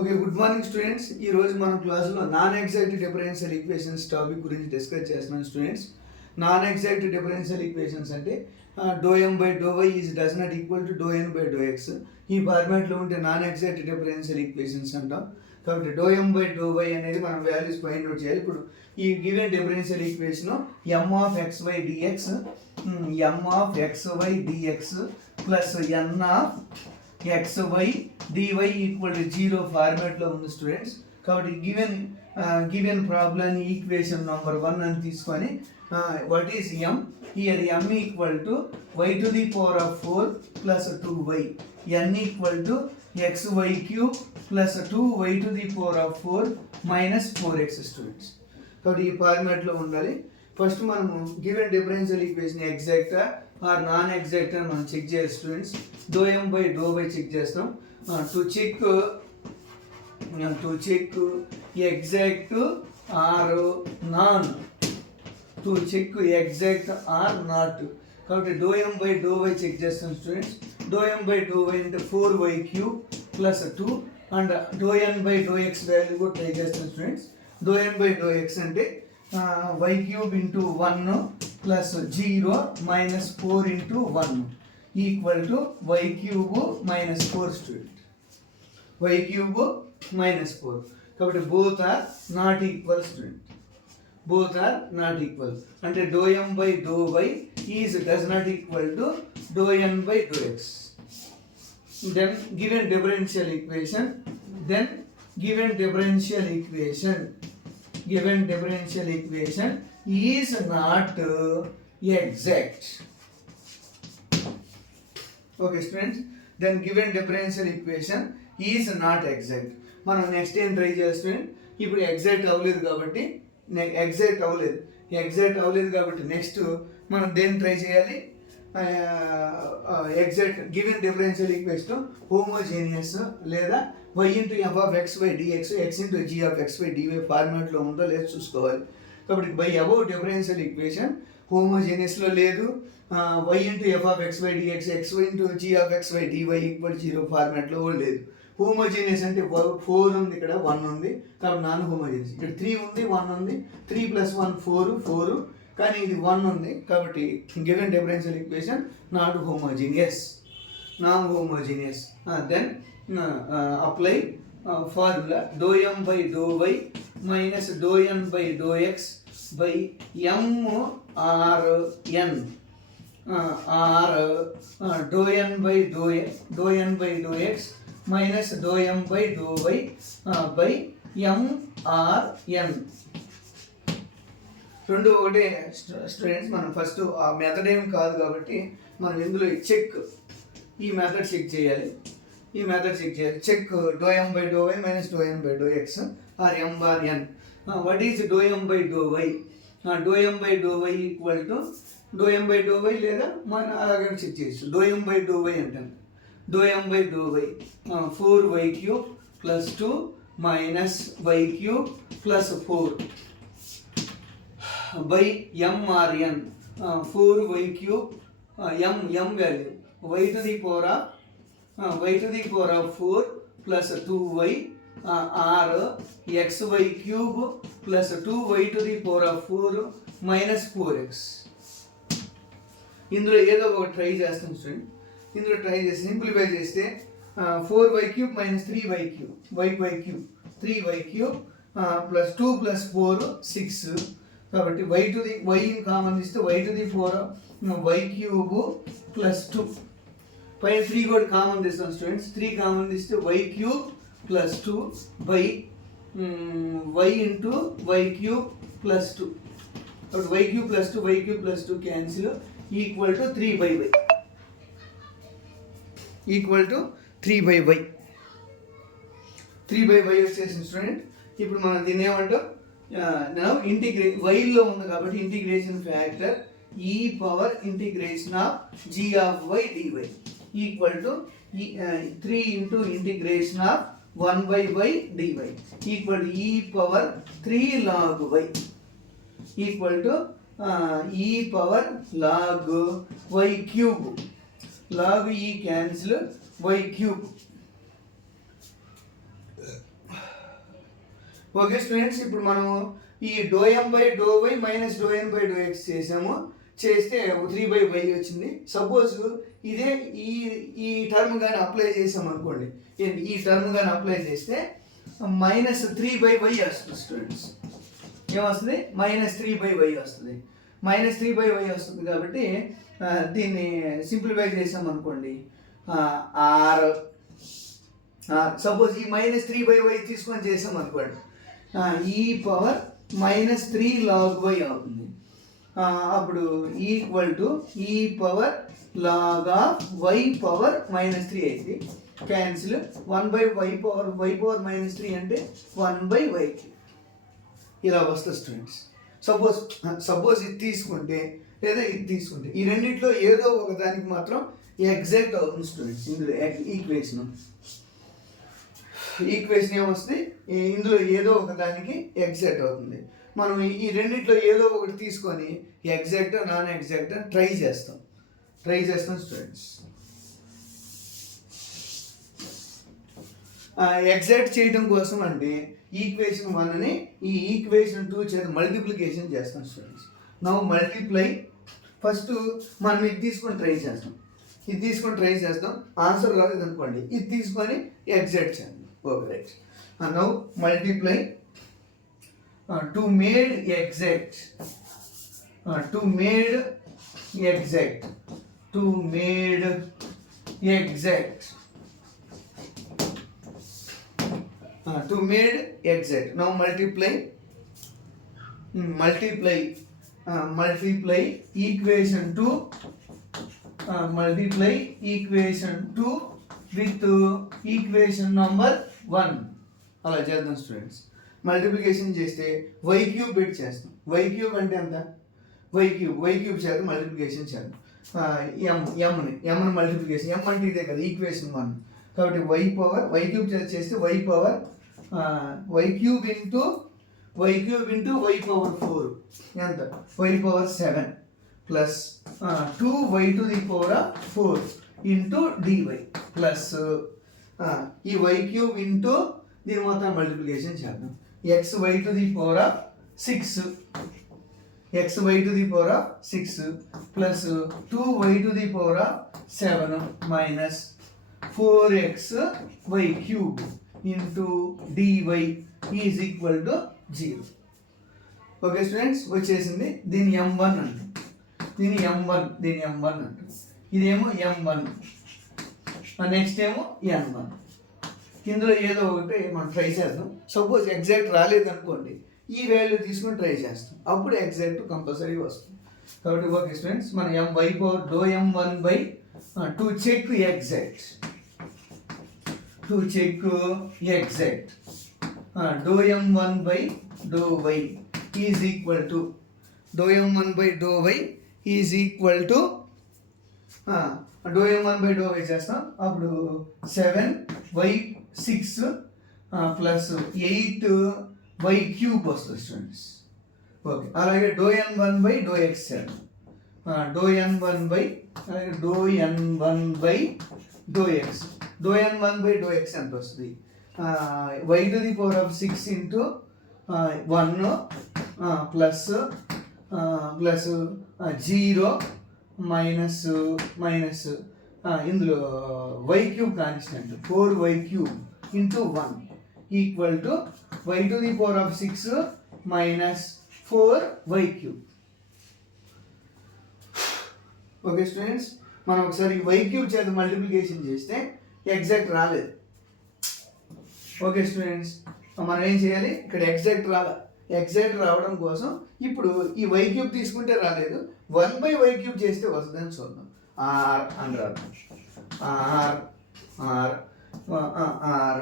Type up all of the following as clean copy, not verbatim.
Okay, good morning students. ఈరోజు మన క్లాస్లో non exact differential equations topic గురించి డిస్కస్ చేస్తున్నాం students. Non exact differential equations అంటే do m by do y is does not equal to do n by do x. ఈ ఫార్మాట్లో ఉంటే non exact differential equations అంటాం. కాబట్టి do m by do y అనేది మనం వాల్యూస్ ఫైండ్ అవుట్ చేయాలి. ఇప్పుడు ఈ given differential equation m of x y d x plus n of x y d y equal to 0 ఫార్మాట్లో ఉంది స్టూడెంట్స్. కాబట్టి గివెన్ ప్రాబ్లమ్ ఈక్వేషన్ నెంబర్ 1 అని తీసుకొని what is m here m equal to y to the power of 4 plus 2y, n equal to x y cube plus 2y to the power of 4 minus 4x students. కాబట్టి ఈ ఫార్మాట్లో ఉండాలి. First మనము given differential equation ఎగ్జాక్టా or non exact అని మనం check చేయాలి students. Do m by do y check చేస్తాం. To check exact or non, to check exact or not. కాబట్టి do m by do y check చేస్తాం students. Do m by do y అంటే 4y cube plus 2 and do n by do x value కూడా try చేస్తాం students. Do n by do x అంటే y cube into 1 plus 0 minus 4 into 1 equal to y cube minus 4 student. y cube minus 4. కాబట్టి both are not equal student. Both are not equal అంటే do m by do y is does not equal to do n by do x. Then given differential equation is not exact. Okay students, then given differential equation is not exact. మనం next ఏం try చేయాలి student? ఇప్పుడు exact అవ్వలేదు కాబట్టి next మనం దేన్ని try చేయాలి? Exact given differential equation homogeneous లేదా y into f of x by d x x into g of x by d y ఫార్మాట్లో ఉందో లేదో చూసుకోవాలి. కాబట్టి బై అబౌవ్ డిఫరెన్షియల్ ఈక్వేషన్ హోమోజీనియస్లో లేదు. y into f of x by d x x into g of x by d y equal 0 ఫార్మాట్లో లేదు. Homogeneous అంటే 4 ఉంది, ఇక్కడ 1 ఉంది, కాబట్టి నాన్ హోమోజీనియస్. ఇక్కడ 3 ఉంది, 1 ఉంది, 3 + 1 4 కానీ ఇది 1 ఉంది. కాబట్టి given differential equation non homogeneous. Then apply formula do m by do y minus do n by do x by m or n do n by do x minus do m by do y by m or n. రెండు ఒకటే students. మనం first ఆ method ఏం కాదు కాబట్టి మనం ఇందులో ఈ మెథడ్ చెక్ చేయాలి. Check do m by do y minus do n by do x or m bar n. What is do m by do y? Do m by do y equal to do m by do y లేదా మనం అలాగే check చేయొచ్చు. Do m by do y అంటాను. Do m by do y 4y cube plus 2 minus y cube plus 4 by m or n 4y cube m value y to the power of 4 plus 2y or xy cube plus 2y to the power of 4 minus 4x. ఇందులో ఏదో ఒకటి try చేస్తాం student. ఇందులో try చేసి simplify చేస్తే 4y cube minus 3y cube 3y cube plus 2 plus 4 6. కాబట్టి y common ఇస్తే y to the power y cube plus 2 పైన 3 కూడా కామన్ తీస్తాం స్టూడెంట్స్. 3 కామన్ తీస్తే y cube plus 2 by y into y cube plus 2. కాబట్టి y cube plus 2 cancel equal to 3/y. Equal to 3/y. 3/y వచ్చేసింది student. ఇప్పుడు మనం దీన్ని ఏమంటాం? వైలో ఉంది కాబట్టి integration factor e power integration of g of y d y equal to 3 into integration of 1/y d y equal to e power 3 log y equal to e power log y cube. log e cancel y cube okay students, ఇప్పుడు మనము ఈ ∂m/∂y minus ∂n/∂x చేసాము. చేస్తే 3/y వచ్చింది. Suppose ఇదే ఈ ఈ term కానీ అప్లై చేసాం అనుకోండి, ఈ టర్మ్ కానీ అప్లై చేస్తే -3/y వస్తుంది స్టూడెంట్స్. ఏమొస్తుంది? -3/y వస్తుంది. -3/y వస్తుంది కాబట్టి దీన్ని సింప్లిఫై చేసాం అనుకోండి, ఆర్ సపోజ్ ఈ -3/y తీసుకొని చేసాం అనుకోండి, ఈ పవర్ -3 log y అవుతుంది. అప్పుడు equal to e power log of y power -3 అయితే క్యాన్సిల్. 1/y పవర్ -3 అంటే 1/y ఇలా వస్తుంది స్టూడెంట్స్. సపోజ్ ఇది తీసుకుంటే లేదా ఇది తీసుకుంటే ఈ రెండిట్లో ఏదో ఒక దానికి మాత్రం ఎగ్జాక్ట్ అవుతుంది స్టూడెంట్స్. ఇందులో ఈక్వేషన్ ఏమొస్తుంది? ఇందులో ఏదో ఒక దానికి ఎగ్జాక్ట్ అవుతుంది. మనం ఈ రెండిట్లో ఏదో ఒకటి తీసుకొని ఎగ్జాక్ట్ నాన్ ఎగ్జాక్ట్ ట్రై చేస్తాం స్టూడెంట్స్. ఎగ్జాక్ట్ చేయడం కోసం అంటే ఈక్వేషన్ 1ని ఈ ఈక్వేషన్ 2 చేత మల్టిప్లికేషన్ చేస్తాం స్టూడెంట్స్. Now multiply. ఫస్ట్ మనం ఇది తీసుకొని ట్రై చేస్తాం. ఆన్సర్ రాలేదు అనుకోండి, ఇది తీసుకొని ఎగ్జాక్ట్ చేద్దాం. Okay right. Now multiply to made exact to made exact now multiply equation 2 with equation number 1 అలా చేద్దాం స్టూడెంట్స్. మల్టిప్లికేషన్ చేస్తే y³ పెట్టి చేస్తాం. y³ అంటే ఎంత? y³ చేత మల్టిప్లికేషన్ చేద్దాం. m మల్టిప్లికేషన్, m అంటే ఇదే కదా ఈక్వేషన్ 1 కాబట్టి y³ చేత చేస్తే y power y³ into y power 4 ఎంత? y power 7 plus 2y⁴ into dy plus ఈ y³ ఇంటూ దీని మొత్తం మల్టిప్లికేషన్ చేద్దాం. xy⁴ plus 2y⁴ minus 4xy³ into dy is equal to 0. Okay students, వచ్చేసింది. దీని m1 అంటాం. దీని m1 అంటాం. ఇదేమో m1, నెక్స్ట్ ఏమో n1. ఇందులో ఏదో ఒకటి మనం ట్రై చేద్దాం. సపోజ్ ఎగ్జాక్ట్ రాలేదు అనుకోండి, ఈ వాల్యూ తీసుకొని ట్రై చేస్తాం, అప్పుడు ఎగ్జాక్ట్ కంపల్సరీ వస్తుంది. కాబట్టి ఓకే స్టూడెంట్స్, మన ∂m1/, to check exact ∂m1/∂y is equal to ∂m1/∂y చేస్తాం. అప్పుడు 7y6 ప్లస్ 8y³ వస్తుంది స్టూడెంట్స్. ఓకే, అలాగే ∂n1/∂x చేద్దాం. ∂n1/∂x ఎంత వస్తుంది? y⁴ ఇంటూ 1 ప్లస్ 0 మైనస్ ఇందులో y³ constant 4y³ into 1 equal to y⁴ minus 4y³. Okay students, మనం ఒకసారి y³ చేత మల్టిప్లికేషన్ చేస్తే ఎగ్జాక్ట్ రాలేదు. ఓకే స్టూడెంట్స్, మనం ఏం చేయాలి? ఇక్కడ ఎగ్జాక్ట్ రావడం కోసం ఇప్పుడు ఈ y³ తీసుకుంటే రాలేదు, 1/y³ చేస్తే వస్తుందని చూద్దాం. r అని రాద్దాం. r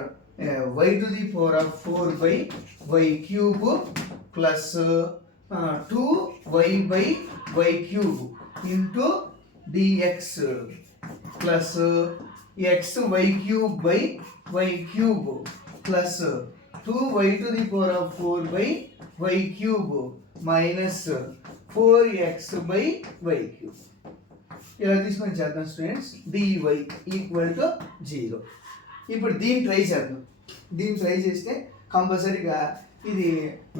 y⁴/y³ plus 2y/y³ into dx plus xy³/y³ plus 2y⁴/y³ minus 4x/y³. ఇలా తీసుకొని చేద్దాం స్టూడెంట్స్. dy equal to 0. ఇప్పుడు దీన్ని ట్రై చేద్దాం. దీన్ని ట్రై చేస్తే కంపల్సరీగా ఇది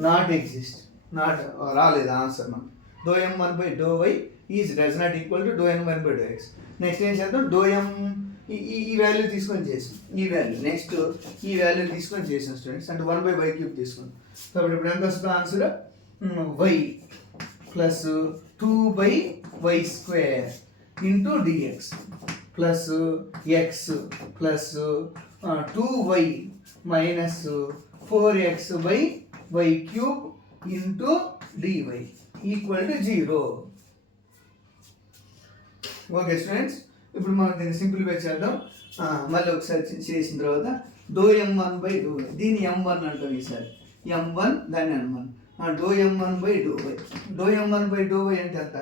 నాట్ ఎగ్జిస్ట్, నాట్ రాలేదు ఆన్సర్ మనం. Doe m1 by do y is does not equal to doe n1 by do x. Next ఏం చేద్దాం, డో ఎం ఈ వాల్యూ తీసుకొని చేసాం, ఈ వాల్యూ నెక్స్ట్ ఈ వాల్యూ తీసుకొని చేసాం స్టూడెంట్స్, అంటే 1/y³ తీసుకున్నాం. కాబట్టి ఇప్పుడు ఎంత వస్తుంది answer, y plus 2/y² into dx plus x plus 2y minus 4x/y³ into dy equal to 0. Okay students, ఇప్పుడు మనం దీన్ని సింప్లిఫై చేద్దాం. మళ్ళీ ఒకసారి చేసిన తర్వాత do m1 by do why, దీన్ని m1 అంటాం ఈసారి, m1 దాన్ని m1, doe m1 by do y. Doe m1 by do y అంటే ఎంత,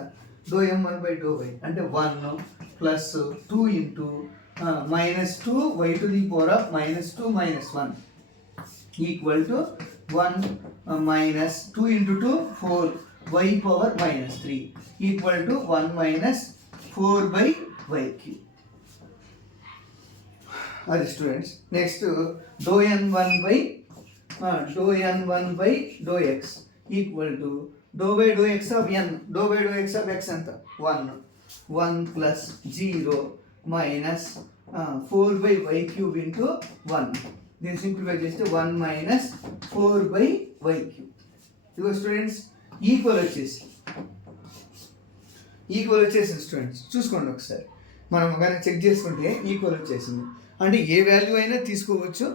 doe m1 by do y అంటే 1 plus 2 into -2 y to the power of -2 -1 equal to 1 minus 2 into 2 4 y power -3 equal to 1 minus 4/y³. అది students. Next doe n1 by do x equal to doe by do x of n, doe by do x of x ఎంత 1 plus 0 minus 4/y³ into 1. దీన్ని simplify చేస్తే 1 minus 4/y³. ఇదిగో students equal వచ్చేసింది students, చూసుకోండి ఒకసారి. మనం కానీ check చేసుకుంటే ఈక్వల్ వచ్చేసింది. అంటే ఏ వాల్యూ అయినా తీసుకోవచ్చు,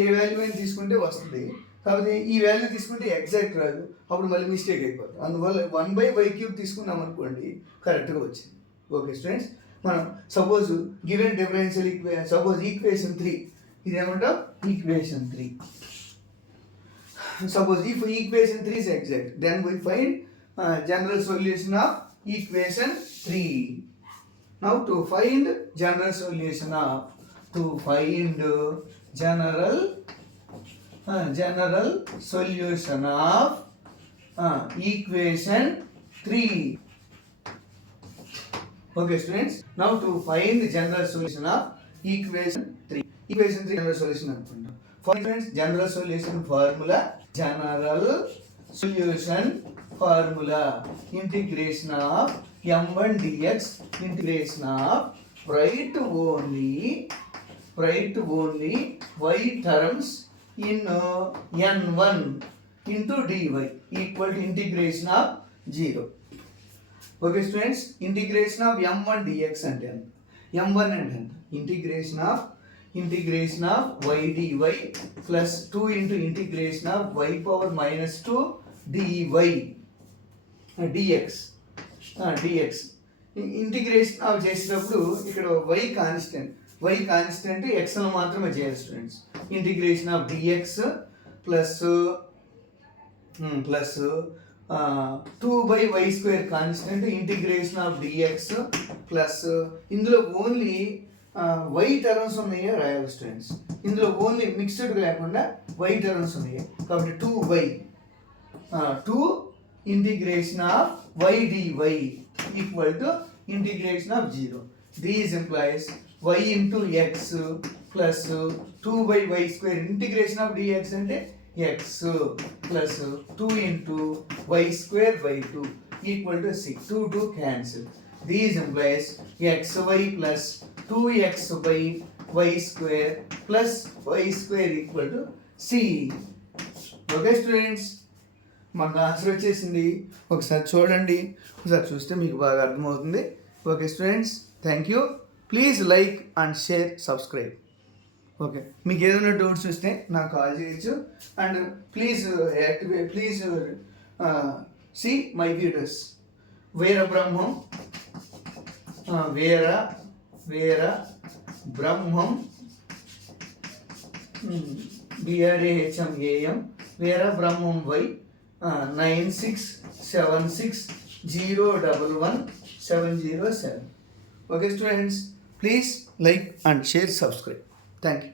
ఏ వాల్యూ అయినా తీసుకుంటే వస్తుంది. కాకపోతే ఈ వాల్యూ తీసుకుంటే ఎగ్జాక్ట్ రాదు, అప్పుడు మళ్ళీ మిస్టేక్ అయిపోతుంది. అందువల్ల 1/y³ తీసుకున్నాం అనుకోండి కరెక్ట్గా వచ్చింది. ఓకే స్టూడెంట్స్, మనం suppose given differential equation, suppose equation 3, ఇదేమంటాం equation 3. Suppose if equation 3 is exact, then we find general solution of equation 3. Now to find general solution of equation 3. Okay students, now to find general solution of equation 3. Equation 3 general solution అనుకుంటాం. For instance, general solution formula integration of m1 dx integration of write only y terms in n1 into dy equal to integration of 0. Okay students, integration of m1 dx అంటే m1 అంటే integration of y dy plus 2 into integration of y power -2 dy dx. Integration of చేసేటప్పుడు ఇక్కడ y constant x లో మాత్రమే చేయాలి students. Integration of dx plus 2/y² constant, integration of dx plus ఇందులో only y terms ఉన్నాయో రాయాలి students. ఇందులో only mixed లేకుండా y టర్మ్స్ ఉన్నాయి కాబట్టి 2 integration of y dy equal to integration of 0. These implies y into x plus 2/y². Integration of dx అంటే x plus 2 into y²/2 equal to 6. 2 cancel. These implies xy plus 2x/y² plus y² equal to c. Okay students, మనకు answer వచ్చేసింది. ఒకసారి చూడండి, ఒకసారి చూస్తే మీకు బాగా అర్థమవుతుంది. Okay students, thank you. Please like and share, subscribe. Okay, మీకు ఏదైనా డౌట్స్ వస్తే నాకు కాల్ చేయొచ్చు. And please see my videos. Veera Brahmam BRAHMAM Veera Brahmam Y 9676011707. Okay students, please like and share, subscribe. Thank you.